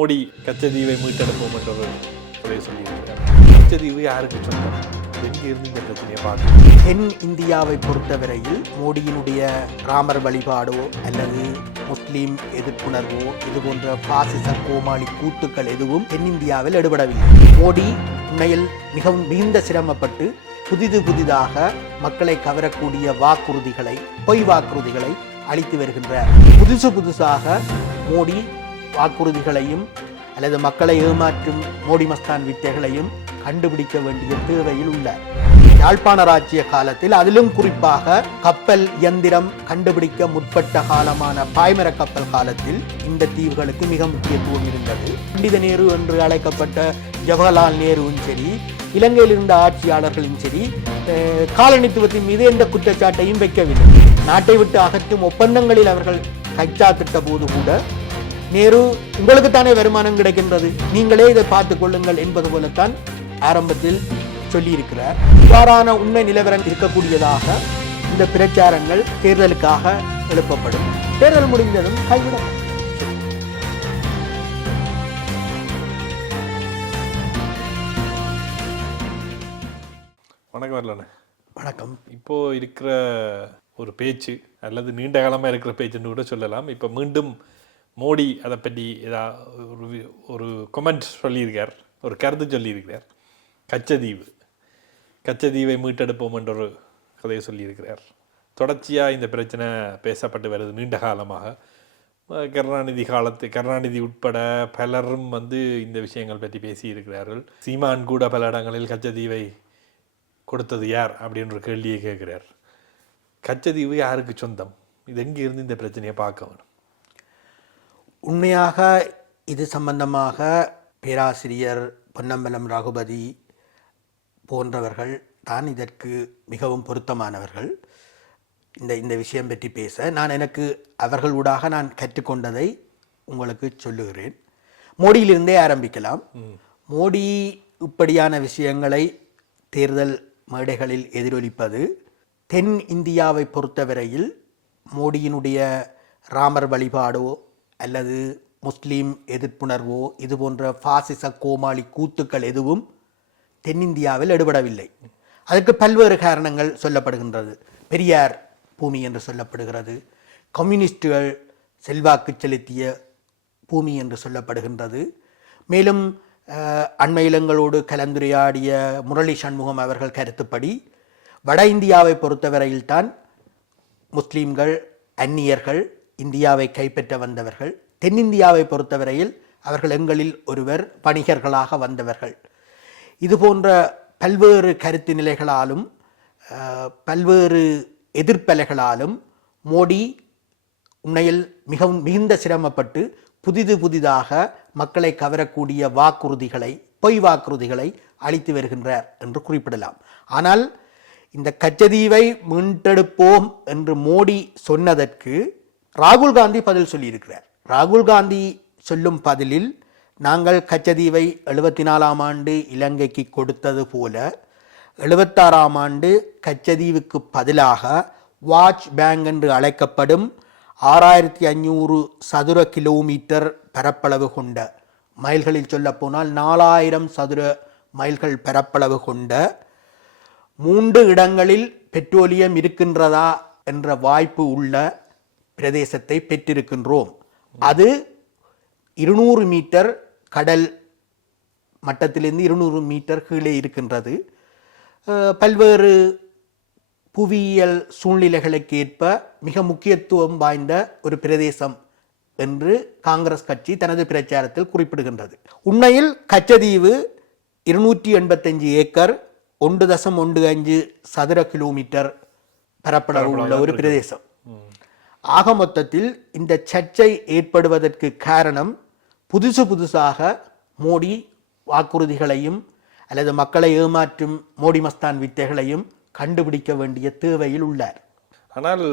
மோடி கச்சதீவை மீட்டெடுப்போம் என்ற ஒரு சொல்லியிருக்கிறார். கச்சதீவு யாருக்கு சொந்தம்? எங்கே இந்த பிரச்சனையை பார்க்கணும்? தென் இந்தியாவை பொறுத்தவரையில் மோடியினுடைய ராமர் வழிபாடோ அல்லது முஸ்லீம் எதிர்ப்புணர்வோ இது போன்ற பாசிச கோமாளி கூத்துக்கள் எதுவும் தென்னிந்தியாவில் எடுபடவில்லை. மோடி உண்மையில் மிகவும் மிகுந்த சிரமப்பட்டு புதிது புதிதாக மக்களை கவரக்கூடிய வாக்குறுதிகளை பொய் வாக்குறுதிகளை அளித்து வருகின்றார். புதுசு புதுசாக மோடி வாக்குறுதிகளையும் அல்லது மக்களை ஏமாற்றும் மோடி மஸ்தான் வித்தைகளையும் கண்டுபிடிக்க வேண்டிய தேவையில் உள்ளார் யாழ்ப்பாண ராஜ்ய காலத்தில் அதிலும் குறிப்பாக கப்பல் இயந்திரம் கண்டுபிடிக்க முற்பட்ட காலமான பாய்மர கப்பல் காலத்தில் இந்த தீவுகளுக்கு மிக முக்கியத்துவம் இருந்தது. பண்டித நேரு என்று அழைக்கப்பட்ட ஜவஹர்லால் நேருவும் சரி இலங்கையில் இருந்த ஆட்சியாளர்களும் சரி காலனித்துவத்தின் மீது எந்த குற்றச்சாட்டையும் வைக்கவில்லை. நாட்டை விட்டு அகற்றும் ஒப்பந்தங்களில் அவர்கள் கைச்சாத்திட்ட போது கூட நேரு உங்களுக்குத்தானே வருமானம் கிடைக்கின்றது. நீங்களே இதை பார்த்துக் கொள்ளுங்கள் என்பது போலத்தான் ஆரம்பத்தில் சொல்லியிருக்கிறார். இவ்வாறான உண்மை நிலவரம் இருக்கக்கூடியதாக இந்த பிரச்சாரங்கள் தேர்தலுக்காக எழுப்பப்படும். தேர்தல் முடிந்ததும் கைவிடப்படும் வணக்கம் வரலண்ணே வணக்கம். இப்போ இருக்கிற ஒரு பேச்சு அல்லது நீண்ட காலமாக இருக்கிற பேச்சுன்னு கூட சொல்லலாம். இப்போ மீண்டும் மோடி அதை பற்றி ஏதா ஒரு ஒரு கொமெண்ட் சொல்லியிருக்கார் ஒரு கருத்து சொல்லியிருக்கிறார். கச்சதீவு. கச்சதீவை மீட்டெடுப்போம் என்ற ஒரு கதையை சொல்லியிருக்கிறார். தொடர்ச்சியாக இந்த பிரச்சனை பேசப்பட்டு வருது நீண்ட காலமாக. கருணாநிதி காலத்து கருணாநிதி உட்பட பலரும் வந்து இந்த விஷயங்கள் பற்றி பேசியிருக்கிறார்கள். சீமான் கூட பல இடங்களில் கச்சதீவை கொடுத்தது யார் அப்படின்ற ஒரு கேள்வியை கேட்குறார். கச்சதீவு யாருக்கு சொந்தம்? இது எங்கே இருந்து இந்த பிரச்சனையை பார்க்க வேணும்? உண்மையாக இது சம்பந்தமாக பேராசிரியர் பொன்னம்பலம் ரகுபதி போன்றவர்கள் தான் இதற்கு மிகவும் பொருத்தமானவர்கள். இந்த இந்த விஷயம் பற்றி பேச நான் எனக்கு அவர்கள் ஊடாக நான் கற்றுக்கொண்டதை உங்களுக்கு சொல்லுகிறேன். மோடியிலிருந்தே ஆரம்பிக்கலாம். மோடி இப்படியான விஷயங்களை தேர்தல் மேடைகளில் எதிரொலிப்பது தென் இந்தியாவை பொறுத்தவரையில் மோடியினுடைய ராமர் வழிபாடோ அல்லது முஸ்லீம் எதிர்ப்புணர்வோ இது போன்ற பாசிச கோமாளி கூத்துக்கள் எதுவும் தென்னிந்தியாவில் எடுபடவில்லை. அதற்கு பல்வேறு காரணங்கள் சொல்லப்படுகின்றது. பெரியார் பூமி என்று சொல்லப்படுகிறது. கம்யூனிஸ்டுகள் செல்வாக்கு செலுத்திய பூமி என்று சொல்லப்படுகின்றது. மேலும் அண்மையிலங்களோடு கலந்துரையாடிய முரளி சண்முகம் அவர்கள் கருத்துப்படி வட இந்தியாவை பொறுத்தவரையில்தான் முஸ்லீம்கள் அந்நியர்கள் இந்தியாவை கைப்பற்ற வந்தவர்கள் தென்னிந்தியாவை பொறுத்தவரையில் அவர்கள் எங்களில் ஒருவர் வணிகர்களாக வந்தவர்கள். இது போன்ற பல்வேறு கருத்து நிலைகளாலும் பல்வேறு எதிர்ப்பலைகளாலும் மோடி உண்மையில் மிகவும் மிகுந்த சிரமப்பட்டு புதிது புதிதாக மக்களை கவரக்கூடிய வாக்குறுதிகளை பொய் வாக்குறுதிகளை அளித்து வருகின்றார் என்று குறிப்பிடலாம். ஆனால் இந்த கச்சதீவை மீட்டெடுப்போம் என்று மோடி சொன்னதற்கு ராகுல் காந்தி பதில் சொல்லியிருக்கிறார். ராகுல் காந்தி சொல்லும் பதிலில் நாங்கள் கச்சதீவை எழுபத்தி நாலாம் ஆண்டு இலங்கைக்கு கொடுத்தது போல எழுபத்தாறாம் ஆண்டு கச்சதீவுக்கு பதிலாக வாட்ச் பேங்க் என்று அழைக்கப்படும் ஆறாயிரத்தி ஐநூறு சதுர கிலோமீட்டர் பரப்பளவு கொண்ட மைல்களில் சொல்லப்போனால் நாலாயிரம் சதுர மைல்கள் பரப்பளவு கொண்ட மூன்று இடங்களில் பெட்ரோலியம் இருக்கின்றதா என்ற வாய்ப்பு உள்ள பிரதேசத்தை பெற்றிருக்கின்றோம். அது இருநூறு மீட்டர் கடல் மட்டத்திலிருந்து இருநூறு மீட்டர் கீழே இருக்கின்றது. பல்வேறு புவியியல் சூழ்நிலைகளுக்கு ஏற்ப மிக முக்கியத்துவம் வாய்ந்த ஒரு பிரதேசம் என்று காங்கிரஸ் கட்சி தனது பிரச்சாரத்தில் குறிப்பிடுகின்றது. உண்மையில் கச்சதீவு இருநூற்றி எண்பத்தஞ்சு ஏக்கர் ஒன்று தசம் ஒன்று அஞ்சு சதுர கிலோமீட்டர் பரப்பளவு உள்ள ஒரு பிரதேசம். ஆக மொத்தத்தில் இந்த சர்ச்சை ஏற்படுவதற்கு காரணம் புதுசு புதுசாக மோடி வாக்குறுதிகளையும் அல்லது மக்களை ஏமாற்றும் மோடி மஸ்தான் வித்தைகளையும் கண்டுபிடிக்க வேண்டிய தேவையில் உள்ளார். ஆனால்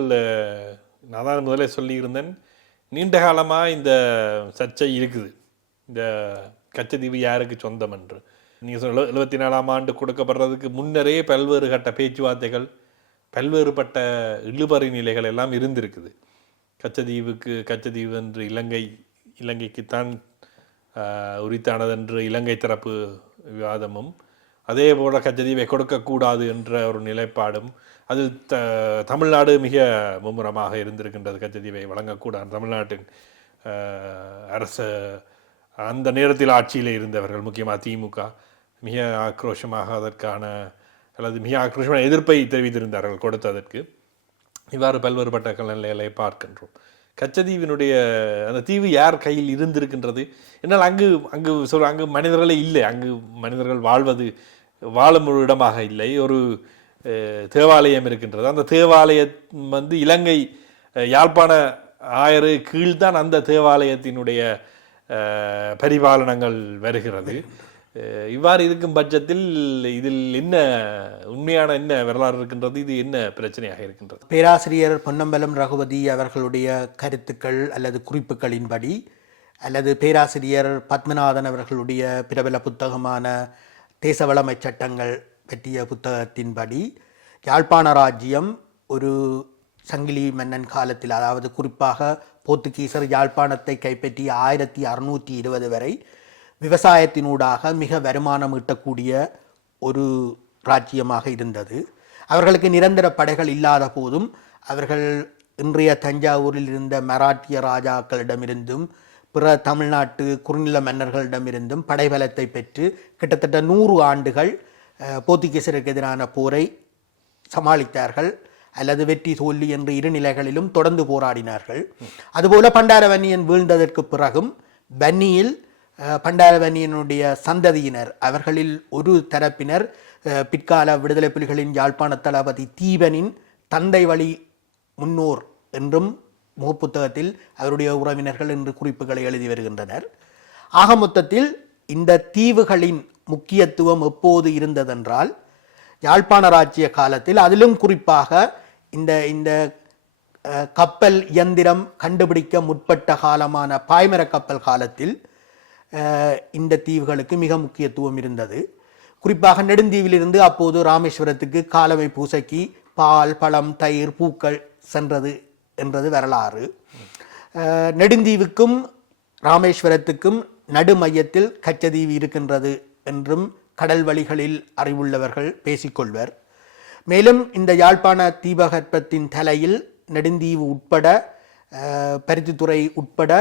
நான் தான் முதலே சொல்லியிருந்தேன் நீண்ட காலமாக இந்த சர்ச்சை இருக்குது. இந்த கச்சதீவு யாருக்கு சொந்தம் என்று. நீங்கள் சொல்ல எழுபத்தி நாலாம் ஆண்டு கொடுக்கப்படுறதுக்கு முன்னரே பல்வேறு கட்ட பேச்சுவார்த்தைகள் பல்வேறுபட்ட இழுபறி நிலைகள் எல்லாம் இருந்திருக்குது. கச்சதீவுக்கு கச்சதீவு என்று இலங்கை இலங்கைக்குத்தான் உரித்தானதென்று உரித்தானது என்று இலங்கை தரப்பு விவாதமும் அதே போல் கச்சதீவை கொடுக்கக்கூடாது என்ற ஒரு நிலைப்பாடும் அதில் த தமிழ்நாடு மிக மும்முரமாக இருந்திருக்கின்றது கச்சதீவை வழங்கக்கூடாது. தமிழ்நாட்டின் அரசு அந்த நேரத்தில் ஆட்சியில் இருந்தவர்கள் முக்கியமாக திமுக மிக ஆக்ரோஷமாக அதற்கான அல்லது மிக ஆக்ரோஷமான எதிர்ப்பை தெரிவித்திருந்தார்கள் கொடுத்ததற்கு. இவ்வாறு பல்வேறுபட்ட நிலைகளை பார்க்கின்றோம். கச்சதீவினுடைய அந்த தீவு யார் கையில் இருந்திருக்கின்றது? என்னால் அங்கு அங்கு சொல் அங்கு மனிதர்களே இல்லை. அங்கு மனிதர்கள் வாழ்வது வாழும் ஒரு இடமாக இல்லை. ஒரு தேவாலயம் இருக்கின்றது. அந்த தேவாலயம் வந்து இலங்கை யாழ்ப்பாண ஆயரு கீழ்தான் அந்த தேவாலயத்தினுடைய பரிபாலனங்கள் வருகிறது. இவ்வாறு இருக்கும் பட்சத்தில் இதில் என்ன உண்மையான என்ன வரலாறு இருக்கின்றது? இது என்ன பிரச்சனையாக இருக்கின்றது? பேராசிரியர் பொன்னம்பலம் ரகுபதி அவர்களுடைய கருத்துக்கள் அல்லது குறிப்புகளின்படி அல்லது பேராசிரியர் பத்மநாதன் அவர்களுடைய பிரபல புத்தகமான தேசவளமை சட்டங்கள் பற்றிய புத்தகத்தின்படி யாழ்ப்பாண ராஜ்யம் ஒரு சங்கிலி மன்னன் காலத்தில் அதாவது குறிப்பாக போர்த்துகீசர் யாழ்ப்பாணத்தை கைப்பற்றி ஆயிரத்தி அறுநூற்றி இருபது வரை விவசாயத்தினூடாக மிக வருமானம் ஈட்டக்கூடிய ஒரு ராஜ்யமாக இருந்தது. அவர்களுக்கு நிரந்தர படைகள் இல்லாத போதும் அவர்கள் இன்றைய தஞ்சாவூரில் இருந்த மராட்டிய ராஜாக்களிடமிருந்தும் பிற தமிழ்நாட்டு குறுநில மன்னர்களிடமிருந்தும் படைபலத்தை பெற்று கிட்டத்தட்ட நூறு ஆண்டுகள் போர்த்துகீசருக்கு எதிரான போரை சமாளித்தார்கள். அல்லது வெற்றி தோல்வி என்று இரு நிலைகளிலும் தொடர்ந்து போராடினார்கள். அதுபோல பண்டாரவன்னியன் வீழ்ந்ததற்கு பிறகும் வன்னியில் பண்டாரவனியனுடைய சந்ததியினர். அவர்களில் ஒரு தரப்பினர் பிற்கால விடுதலை புலிகளின் யாழ்ப்பாண தளபதி தீபனின் தந்தை வழி முன்னோர் என்றும் முகப்புத்தகத்தில் அவருடைய உறவினர்கள் என்று குறிப்புகளை எழுதி வருகின்றனர். ஆக மொத்தத்தில் இந்த தீவுகளின் முக்கியத்துவம் எப்போது இருந்ததென்றால் யாழ்ப்பாண ராஜ்ய காலத்தில் அதிலும் குறிப்பாக இந்த இந்த கப்பல் இயந்திரம் கண்டுபிடிக்க முற்பட்ட காலமான பாய்மர கப்பல் காலத்தில் இந்த தீவுகளுக்கு மிக முக்கியத்துவம் இருந்தது. குறிப்பாக நெடுந்தீவிலிருந்து அப்போது ராமேஸ்வரத்துக்கு காலமை பூசைக்கு பால் பழம் தயிர் பூக்கள் சென்றது என்றது வரலாறு. நெடுந்தீவுக்கும் ராமேஸ்வரத்துக்கும் நடுமையத்தில் கச்சதீவு இருக்கின்றது என்றும் கடல் வழிகளில் அறிவுள்ளவர்கள் பேசிக்கொள்வர். மேலும் இந்த யாழ்ப்பாண தீபகற்பத்தின் தலையில் நெடுந்தீவு உட்பட பருத்தித்துறை உட்பட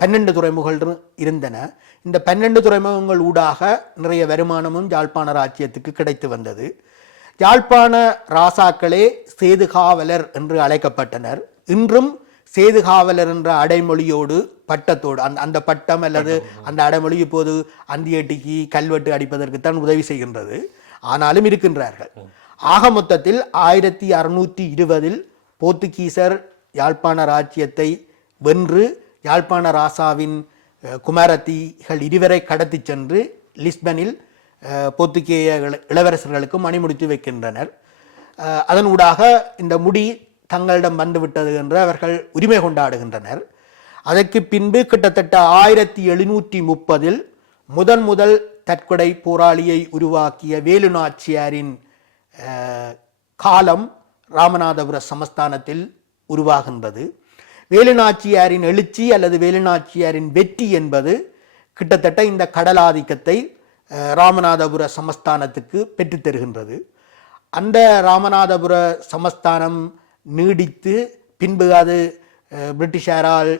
பன்னெண்டு துறைமுகங்கள் இருந்தன. இந்த பன்னெண்டு துறைமுகங்கள் ஊடாக நிறைய வருமானமும் யாழ்ப்பாண ராஜ்யத்துக்கு கிடைத்து வந்தது. யாழ்ப்பாண ராசாக்களே சேதுகாவலர் என்று அழைக்கப்பட்டனர். இன்றும் சேதுகாவலர் என்ற அடைமொழியோடு பட்டத்தோடு அந்த அந்த பட்டம் அல்லது அந்த அடைமொழி இப்போது அந்தியட்டிக்கு கல்வெட்டு அடிப்பதற்குத்தான் உதவி செய்கின்றது. ஆனாலும் இருக்கின்றார்கள். ஆக மொத்தத்தில் ஆயிரத்தி அறுநூற்றி இருபதில் போர்த்துகீசர் யாழ்ப்பாண ராஜ்யத்தை வென்று யாழ்ப்பாண ராசாவின் குமாரத்திகள் இருவரை கடத்தி சென்று லிஸ்பனில் போத்துக்கேய போர்த்துகேய இளவரசர்களுக்கு மணிமுடித்து வைக்கின்றனர். அதன் ஊடாக இந்த முடி தங்களிடம் வந்துவிட்டது என்று அவர்கள் உரிமை கொண்டாடுகின்றனர். அதற்கு பின்பு கிட்டத்தட்ட ஆயிரத்தி எழுநூற்றி முப்பதில் முதன் முதல் தற்கொலை போராளியை உருவாக்கிய வேலு நாச்சியாரின் காலம் ராமநாதபுர சமஸ்தானத்தில் உருவாகின்றது. வேலுநாச்சியாரின் எழுச்சி அல்லது வேலுநாச்சியாரின் வெற்றி என்பது கிட்டத்தட்ட இந்த கடலாதிக்கத்தை ராமநாதபுர சமஸ்தானத்துக்கு பெற்றுத்தருகின்றது அந்த ராமநாதபுர சமஸ்தானம் நீடித்து பின்பு அது பிரிட்டிஷாரால்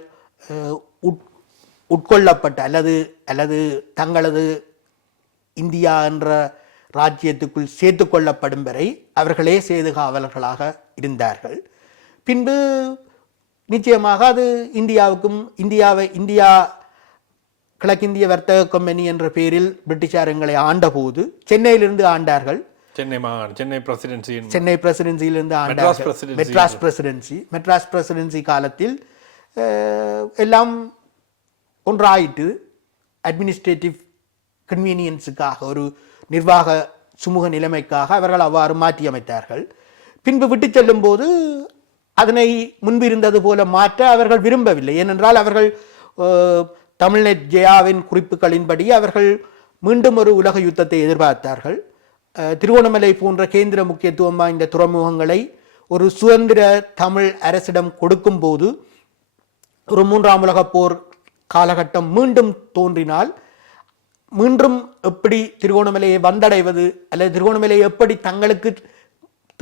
உட்- உட்கொள்ளப்பட்ட அல்லது அல்லது தங்களது இந்தியா என்ற ராஜ்யத்துக்குள் சேர்த்து கொள்ளப்படும் வரை அவர்களே சேதுகாவலர்களாக இருந்தார்கள். பின்பு நிச்சயமாக அது இந்தியாவுக்கும் இந்தியாவை இந்தியா கிழக்கிந்திய வர்த்தக கம்பெனி என்ற பெயரில் பிரிட்டிஷார் எங்களை ஆண்டபோது சென்னையிலிருந்து ஆண்டார்கள். சென்னை மாகாணம் சென்னை பிரசிடென்சியிலிருந்து மெட்ராஸ் ஆண்டார்கள். மெட்ராஸ் பிரசிடென்சி. மெட்ராஸ் பிரசிடென்சி காலத்தில் எல்லாம் ஒன்றாயிட்டு அட்மினிஸ்ட்ரேட்டிவ் கன்வீனியன்ஸுக்காக ஒரு நிர்வாக சுமூக நிலைமைக்காக அவர்கள் அவ்வாறு மாற்றியமைத்தார்கள். பின்பு விட்டு செல்லும்போது அதனை முன்பிருந்தது போல மாற்ற அவர்கள் விரும்பவில்லை. ஏனென்றால் அவர்கள் தமிழ்நெட் ஜெயாவின் குறிப்புகளின்படி அவர்கள் மீண்டும் ஒரு உலக யுத்தத்தை எதிர்பார்த்தார்கள். அஹ், திருவோணமலை போன்ற கேந்திர முக்கியத்துவம் வாய்ந்த துறைமுகங்களை ஒரு சுதந்திர தமிழ் அரசிடம் கொடுக்கும்போது ஒரு மூன்றாம் உலகப் போர் காலகட்டம் மீண்டும் தோன்றினால் மீண்டும் எப்படி திருகோணமலையை வந்தடைவது அல்லது திருகோணமலையை எப்படி தங்களுக்கு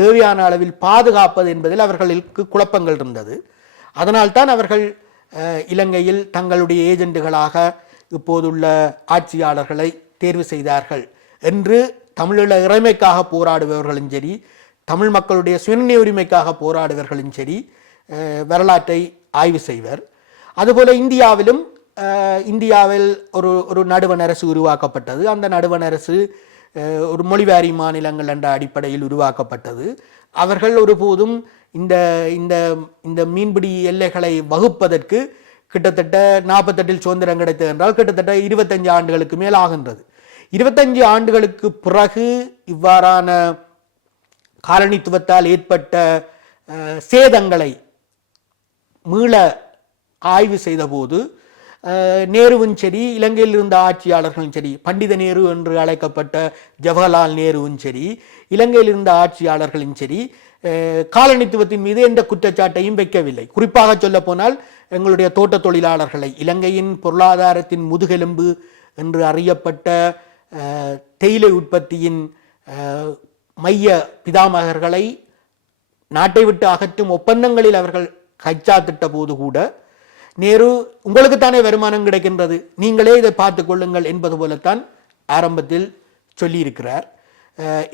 தேவையான அளவில் பாதுகாப்பது என்பதில் அவர்களுக்கு குழப்பங்கள் இருந்தது. அதனால்தான் அவர்கள் இலங்கையில் தங்களுடைய ஏஜெண்டுகளாக இப்போதுள்ள ஆட்சியாளர்களை தேர்வு செய்தார்கள். என்று தமிழீழ இறைமைக்காக போராடுபவர்களும் சரி தமிழ் மக்களுடைய சுயநிலை உரிமைக்காக போராடுபவர்களும் சரி வரலாற்றை ஆய்வு செய்வர். அதுபோல இந்தியாவிலும் இந்தியாவில் ஒரு ஒரு நடுவண் அரசு உருவாக்கப்பட்டது. அந்த நடுவண் அரசு ஒரு மொழிவாரி மாநிலங்கள் என்ற அடிப்படையில் உருவாக்கப்பட்டது. அவர்கள் ஒருபோதும் இந்த இந்த இந்த மீன்பிடி எல்லைகளை வகுப்பதற்கு கிட்டத்தட்ட நாற்பத்தெட்டில் சுதந்திரம் கிடைத்தது என்றால் கிட்டத்தட்ட இருபத்தஞ்சு ஆண்டுகளுக்கு மேல் ஆகின்றது. இருபத்தஞ்சு ஆண்டுகளுக்கு பிறகு இவ்வாறான காலனித்துவத்தால் ஏற்பட்ட சேதங்களை மீள ஆய்வு செய்தபோது நேருவும் சரி இலங்கையில் இருந்த ஆட்சியாளர்களும் சரி பண்டித நேரு என்று அழைக்கப்பட்ட ஜவஹர்லால் நேருவும் சரி இலங்கையில் இருந்த ஆட்சியாளர்களும் சரி காலனித்துவத்தின் மீது எந்த குற்றச்சாட்டையும் வைக்கவில்லை. குறிப்பாக சொல்ல போனால் எங்களுடைய தோட்ட தொழிலாளர்களை இலங்கையின் பொருளாதாரத்தின் முதுகெலும்பு என்று அறியப்பட்ட தேயிலை உற்பத்தியின் மைய பிதாமகர்களை நாட்டை விட்டு அகற்றும் ஒப்பந்தங்களில் அவர்கள் கைச்சாத்திட்ட போது கூட நேரு உங்களுக்குத்தானே வருமானம் கிடைக்கின்றது? நீங்களே இதை பார்த்துக் கொள்ளுங்கள் என்பது போலத்தான் ஆரம்பத்தில் சொல்லியிருக்கிறார்.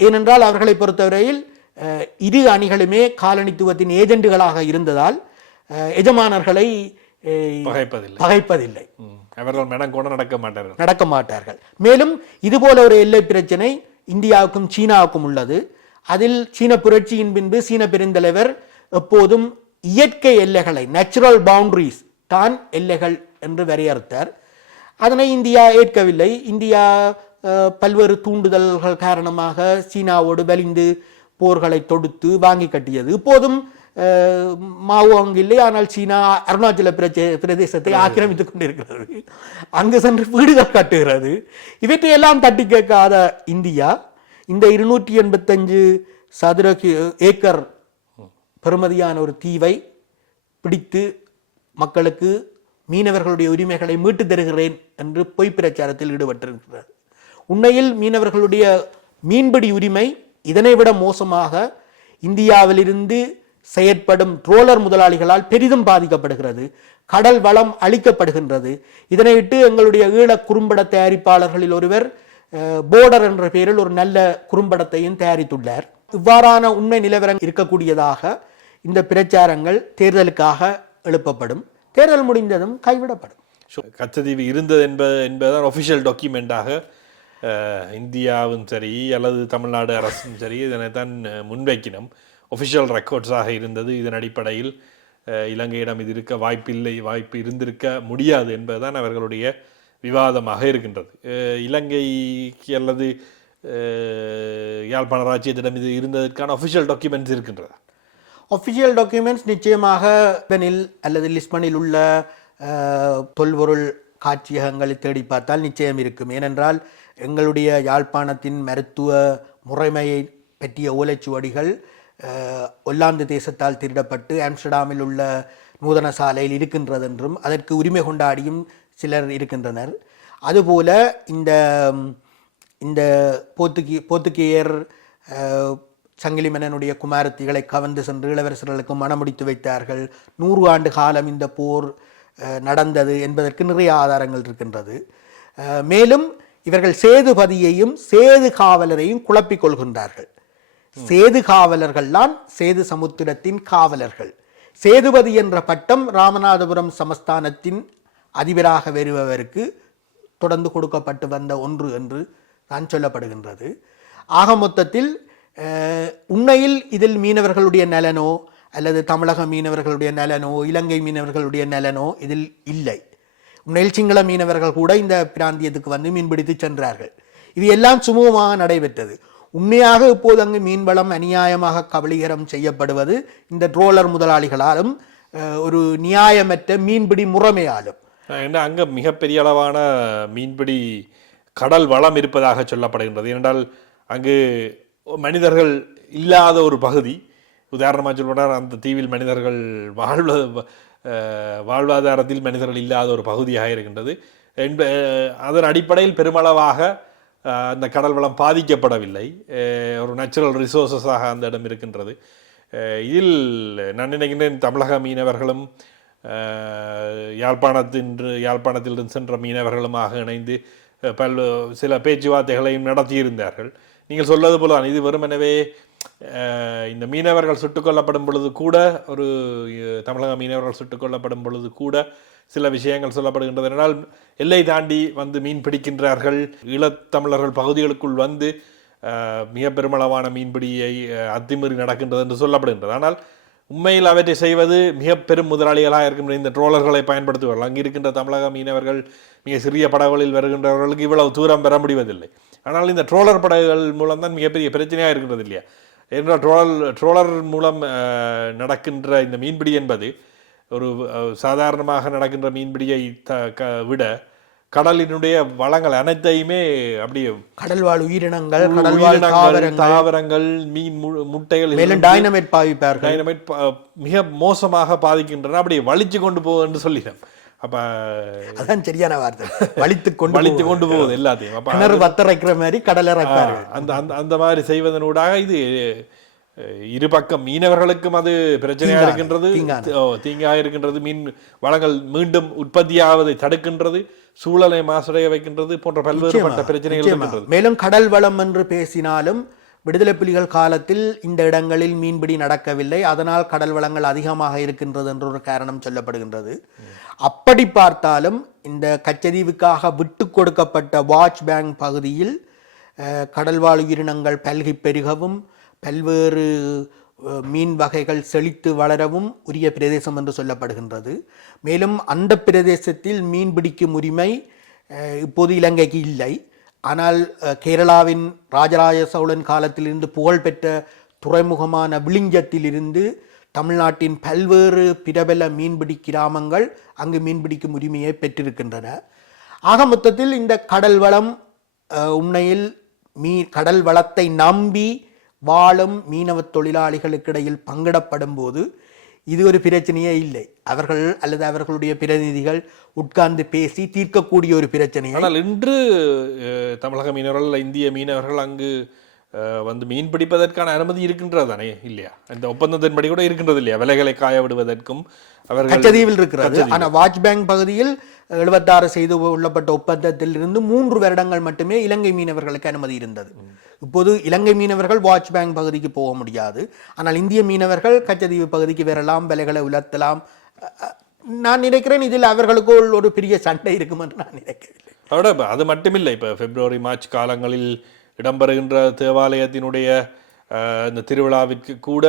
ஏனென்றால் அவர்களை பொறுத்தவரையில் இரு அணிகளுமே காலனித்துவத்தின் ஏஜெண்டுகளாக இருந்ததால் எஜமானர்களை பகைப்பதில்லை. பகைப்பதில்லை. அவர்கள் மெனம் கூட நடக்க மாட்டார்கள். நடக்க மாட்டார்கள். மேலும் இதுபோல ஒரு எல்லை பிரச்சனை இந்தியாவுக்கும் சீனாவுக்கும் உள்ளது. அதில் சீன புரட்சியின் பின்பு சீன பெருந்தலைவர் எப்போதும் இயற்கை எல்லைகளை நேச்சுரல் பவுண்டரிஸ் தான் எல்லைகள் என்று வரையறுத்தார். அதனை இந்தியா ஏற்கவில்லை. இந்தியா பல்வேறு தூண்டுதல்கள் காரணமாக சீனாவோடு வலிந்து போர்களை தொடுத்து வாங்கி கட்டியது. இப்போதும் மாவோ அங்கு இல்லை. ஆனால் சீனா அருணாச்சல பிரதே- பிரதேசத்தை ஆக்கிரமித்துக் கொண்டிருக்கிறது. அங்கு சென்று வீடுகள் கட்டுகிறது. இவற்றையெல்லாம் தட்டி கேட்காத இந்தியா இந்த இருநூற்றி எண்பத்தஞ்சு சதுர ஏக்கர் பெறுமதியான ஒரு தீவை பிடித்து மக்களுக்கு மீனவர்களுடைய உரிமைகளை மீட்டு தருகிறேன் என்று பொய் பிரச்சாரத்தில் ஈடுபட்டிருக்கிறார். உண்மையில் மீனவர்களுடைய மீன்பிடி உரிமை இதனை விட மோசமாக இந்தியாவிலிருந்து செயற்படும் ட்ரோலர் முதலாளிகளால் பெரிதும் பாதிக்கப்படுகிறது. கடல் வளம் அளிக்கப்படுகின்றது இதனையிட்டு எங்களுடைய ஈழ குறும்பட தயாரிப்பாளர்களில் ஒருவர் போர்டர் என்ற பெயரில் ஒரு நல்ல குறும்படத்தையும் தயாரித்துள்ளார். இவ்வாறான உண்மை நிலவரம் இருக்கக்கூடியதாக இந்த பிரச்சாரங்கள் தேர்தலுக்காக எழுப்பப்படும். தேர்தல் முடிந்ததும் கைவிடப்படும். கச்சதீவு இருந்தது என்பது என்பதுதான் ஒஃபிஷியல் டாக்குமெண்ட்டாக இந்தியாவும் சரி அல்லது தமிழ்நாடு அரசும் சரி இதனை தான் முன்வைக்கினோம் ஒஃபிஷியல் ரெக்கார்ட்ஸாக இருந்தது. இதன் அடிப்படையில் இலங்கையிடம் இது இருக்க வாய்ப்பில்லை வாய்ப்பு இருந்திருக்க முடியாது என்பதுதான் அவர்களுடைய விவாதமாக இருக்கின்றது. இலங்கைக்கு அல்லது யாழ்ப்பாண ராஜ்யத்திடம் இது இருந்ததற்கான ஒஃபிஷியல் டாக்குமெண்ட்ஸ் இருக்கின்றதா ஒஃபிஷியல் டாக்குமெண்ட்ஸ் நிச்சயமாக பெனில் அல்லது லிஸ்பனில் உள்ள தொல்பொருள் காட்சியகங்களை தேடி பார்த்தால் நிச்சயம் இருக்கும். ஏனென்றால் எங்களுடைய யாழ்ப்பாணத்தின் மருத்துவ முறைமையை பற்றிய ஓலைச்சுவடிகள் ஒல்லாந்து தேசத்தால் திருடப்பட்டு ஆம்ஸ்டர்டாமில் உள்ள நூதன சாலையில் இருக்கின்றது என்றும் அதற்கு உரிமை கொண்டாடியும் சிலர் இருக்கின்றனர். அதுபோல இந்த இந்த போர்த்துகீ போர்த்துகேயர் சங்கிலி மன்னனுடைய குமாரத்திகளை கவர்ந்து சென்று இளவரசர்களுக்கு மணமுடித்து வைத்தார்கள். நூறு ஆண்டு காலம் இந்த போர் நடந்தது என்பதற்கு நிறைய ஆதாரங்கள் இருக்கின்றது. மேலும் இவர்கள் சேதுபதியையும் சேது காவலரையும் குழப்பிக் கொள்கின்றார்கள். சேது காவலர்கள்தான் சேது சமுத்திரத்தின் காவலர்கள். சேதுபதி என்ற பட்டம் ராமநாதபுரம் சமஸ்தானத்தின் அதிபராக வருபவருக்கு தொடர்ந்து கொடுக்கப்பட்டு வந்த ஒன்று என்று தான் சொல்லப்படுகின்றது. ஆக மொத்தத்தில் உண்மையில் இதில் மீனவர்களுடைய நலனோ அல்லது தமிழக மீனவர்களுடைய நலனோ இலங்கை மீனவர்களுடைய நலனோ இதில் இல்லை. உண்மையில் சிங்கள மீனவர்கள் கூட இந்த பிராந்தியத்துக்கு வந்து மீன்பிடித்து சென்றார்கள். இது எல்லாம் சுமூகமாக நடைபெற்றது. உண்மையாக இப்போது அங்கு மீன்வளம் அநியாயமாக கபலீகரம் செய்யப்படுவது இந்த ட்ரோலர் முதலாளிகளாலும் ஒரு நியாயமற்ற மீன்பிடி முறைமையாலும். ஏன்னா அங்கே மிகப்பெரிய அளவான மீன்பிடி கடல் வளம் இருப்பதாக சொல்லப்படுகின்றது. ஏனென்றால் அங்கு மனிதர்கள் இல்லாத ஒரு பகுதி. உதாரணமாக சொல்லப்போனால் அந்த தீவில் மனிதர்கள் வாழ்வ வாழ்வாதாரத்தில் மனிதர்கள் இல்லாத ஒரு பகுதியாக இருக்கின்றது. என்ப அதன் அடிப்படையில் பெருமளவாக அந்த கடல் வளம் பாதிக்கப்படவில்லை. ஒரு நேச்சுரல் ரிசோர்ஸஸாக அந்த இடம் இருக்கின்றது. இதில் நான் நினைக்கின்றேன் தமிழக மீனவர்களும் யாழ்ப்பாணத்தின் யாழ்ப்பாணத்திலிருந்து சென்ற மீனவர்களுமாக இணைந்து பல் சில பேச்சுவார்த்தைகளையும் நடத்தியிருந்தார்கள். நீங்கள் சொல்வது போல தான். இது வரும் எனவே இந்த மீனவர்கள் சுட்டுக் கொல்லப்படும் பொழுது கூட ஒரு தமிழக மீனவர்கள் சுட்டுக் கொல்லப்படும் பொழுது கூட சில விஷயங்கள் சொல்லப்படுகின்றது. என்றால் எல்லை தாண்டி வந்து மீன் பிடிக்கின்றார்கள். ஈழத்தமிழர்கள் பகுதிகளுக்குள் வந்து மிக பெருமளவான மீன்பிடியை அஹ், அத்துமீறி நடக்கின்றது என்று சொல்லப்படுகின்றது. ஆனால் உண்மையில் அவற்றை செய்வது மிக பெரும் முதலாளிகளாக இருக்கின்ற இந்த ட்ரோலர்களை பயன்படுத்துவார்கள். அங்கு இருக்கின்ற தமிழக மீனவர்கள் மிக சிறிய படகுகளில் வருகின்றவர்களுக்கு இவ்வளவு தூரம் பெற முடிவதில்லை. ஆனால் இந்த ட்ரோலர் படகுகள் மூலம் தான் மிகப்பெரிய பிரச்சனையாக இருக்கின்றது இல்லையா? ஏனென்றால் ட்ரோல் ட்ரோலர் மூலம் நடக்கின்ற இந்த மீன்பிடி என்பது ஒரு சாதாரணமாக நடக்கின்ற மீன்பிடியை த க விட கடலினுடைய வளங்கள் அனைத்தையுமே அப்படியே கடல்வாழ் உயிரினங்கள் கடல்வாழ் உயிரினங்கள், தாவரங்கள் மீன் முட்டைகள் மேலும் டைனமைட் பாவிப்பார்கள் டைனமைட் மிக மோசமாக பாதிக்கின்றன. அப்படி வலிச்சு கொண்டு போகுதுன்னு சொல்லிடும். அப்ப அதான் சரியான வார்த்தை. வலித்து கொண்டு வலித்து கொண்டு போகுது எல்லாத்தையும். அப்ப கிணறு வத்தரைக்கிற மாதிரி கடல் இறப்பார்கள் அந்த அந்த அந்த மாதிரி செய்வதனூடாக இது இரு பக்கம் மீனவர்களுக்கும் அது பிரச்சனையாக தீங்கான, இருக்கின்றது. தீங்காக இருக்கின்றது. மீன் வளங்கள் மீண்டும் உற்பத்தியாவதை தடுக்கின்றது. சூழலை மாசடைய வைக்கின்றது போன்ற பல்வேறுபட்ட பிரச்சனைகள். இருக்கின்றது. மேலும் கடல் வளம் என்று பேசினாலும் விடுதலை புலிகள் காலத்தில் இந்த இடங்களில் மீன்பிடி நடக்கவில்லை. அதனால் கடல் வளங்கள் அதிகமாக இருக்கின்றது என்ற ஒரு காரணம் சொல்லப்படுகின்றது. அப்படி பார்த்தாலும் இந்த கச்சதீவுக்காக விட்டு கொடுக்கப்பட்ட வாட்ச் பேங்க் பகுதியில் கடல்வாழ் உயிரினங்கள் பல்கி பெருகவும் பல்வேறு மீன் வகைகள் செழித்து வளரவும் உரிய பிரதேசம் என்று சொல்லப்படுகின்றது. மேலும் அந்த பிரதேசத்தில் மீன் பிடிக்கும் உரிமை இப்போது இலங்கைக்கு இல்லை. ஆனால் கேரளாவின் ராஜராஜ சோழன் காலத்திலிருந்து புகழ்பெற்ற துறைமுகமான விளிஞ்சத்திலிருந்து தமிழ்நாட்டின் பல்வேறு பிரபல மீன்பிடி கிராமங்கள் அங்கு மீன்பிடிக்கும் உரிமையை பெற்றிருக்கின்றன. ஆக மொத்தத்தில் இந்த கடல் வளம் உண்மையில் மீ கடல் வளத்தை நம்பி வாழும் மீனவ தொழிலாளிகளுக்கிடையில் பங்கிடப்படும் போது இது ஒரு பிரச்சனையே இல்லை. அவர்கள் அல்லது அவர்களுடைய பிரதிநிதிகள் உட்கார்ந்து பேசி தீர்க்கக்கூடிய ஒரு பிரச்சனை ஆனால் இன்று தமிழக மீனவர்கள் இந்திய மீனவர்கள் அங்கு வந்து மீன் பிடிப்பதற்கான அனுமதி இருக்கின்றது தானே இல்லையா? இந்த ஒப்பந்தத்தின்படி கூட இருக்கின்றது இல்லையா? விலைகளை காய விடுவதற்கும் அவர்கள் கச்சதீவில் இருக்கிறது. ஆனா வாட்ச் பேங்க் பகுதியில் எழுபத்தாறு செய்து கொள்ளப்பட்ட ஒப்பந்தத்தில் இருந்து மூன்று வருடங்கள் மட்டுமே இலங்கை மீனவர்களுக்கு அனுமதி இருந்தது. இப்போது இலங்கை மீனவர்கள் வாட்ச் பேங்க் பகுதிக்கு போக முடியாது. ஆனால் இந்திய மீனவர்கள் கச்சதீவு பகுதிக்கு வரலாம் விலைகளை உலர்த்தலாம் நான் நினைக்கிறேன் இதில் அவர்களுக்குள் ஒரு பெரிய சண்டை இருக்கும் என்று நான் நினைக்கவில்லை. அதோட அது மட்டுமில்லை. இப்போ பிப்ரவரி மார்ச் காலங்களில் இடம்பெறுகின்ற தேவாலயத்தினுடைய இந்த திருவிழாவிற்கு கூட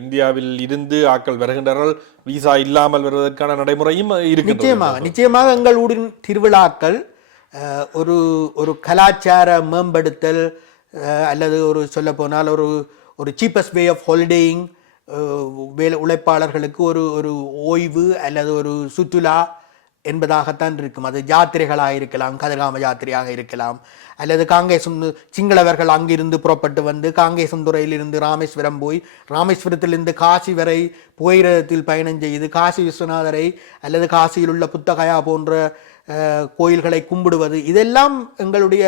இந்தியாவில் இருந்து ஆட்கள் வருகின்றார்கள். விசா இல்லாமல் வருவதற்கான நடைமுறையும் இருக்கு நிச்சயமாக நிச்சயமாக எங்கள் ஊரின் திருவிழாக்கள் ஒரு ஒரு கலாச்சார மேம்படுத்தல் அல்லது ஒரு சொல்ல போனால் ஒரு ஒரு சீப்பஸ்ட் வே ஆஃப் ஹாலிடேயிங் வேலை உழைப்பாளர்களுக்கு ஒரு ஒரு ஓய்வு அல்லது ஒரு சுற்றுலா என்பதாகத்தான் இருக்கும். அது யாத்திரைகளாக இருக்கலாம் கதிர்காம யாத்திரையாக இருக்கலாம். அல்லது காங்கேசம் சிங்களவர்கள் அங்கிருந்து புறப்பட்டு வந்து காங்கேசந்துறையிலிருந்து ராமேஸ்வரம் போய் ராமேஸ்வரத்திலிருந்து காசி வரை புகையிரதத்தில் பயணம் செய்து காசி விஸ்வநாதரை அல்லது காசியில் உள்ள புத்தகயா போன்ற கோயில்களை கும்பிடுவது இதெல்லாம் எங்களுடைய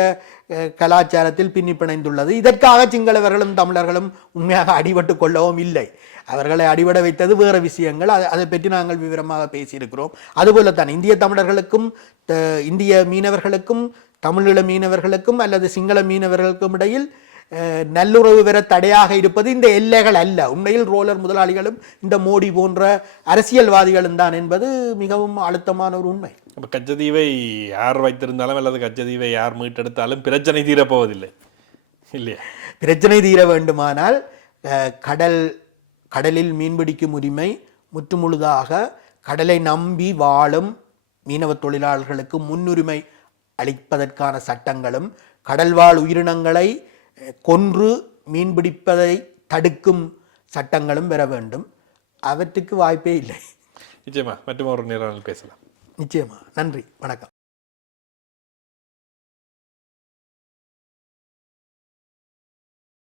கலாச்சாரத்தில் பின்னி பிணைந்துள்ளது இதற்காக சிங்களவர்களும் தமிழர்களும் உண்மையாக அடிபட்டு கொள்ளவும் இல்லை. அவர்களை அடிபட வைத்தது வேறு விஷயங்கள். அதை அதை பற்றி நாங்கள் விவரமாக பேசியிருக்கிறோம். அதுபோலத்தான் இந்திய தமிழர்களுக்கும் இந்திய மீனவர்களுக்கும் தமிழீழ மீனவர்களுக்கும் அல்லது சிங்கள மீனவர்களுக்கும் இடையில் நல்லுறவு பெற தடையாக இருப்பது இந்த எல்லைகள் அல்ல. உண்மையில் ரோலர் முதலாளிகளும் இந்த மோடி போன்ற அரசியல்வாதிகளும் தான் என்பது மிகவும் அழுத்தமான ஒரு உண்மை. அப்ப கச்சதீவை யார் வைத்திருந்தாலும் அல்லது கச்சதீவை யார் மீட்டெடுத்தாலும் பிரச்சனை தீரப்போவதில்லை இல்லையா? பிரச்சனை தீர வேண்டுமானால் கடல் கடலில் மீன்பிடிக்கும் உரிமை முற்றுமுழுதாக கடலை நம்பி வாழும் மீனவ தொழிலாளர்களுக்கு முன்னுரிமை அளிப்பதற்கான சட்டங்களும் கடல்வாழ் உயிரினங்களை கொன்று மீன்பிடிப்பதை தடுக்கும் சட்டங்களும் பெற வேண்டும். அவற்றுக்கு வாய்ப்பே இல்லை. நிச்சயமா. மற்றும் ஒரு நேரம் பேசலாம். நிச்சயமா. நன்றி. வணக்கம்.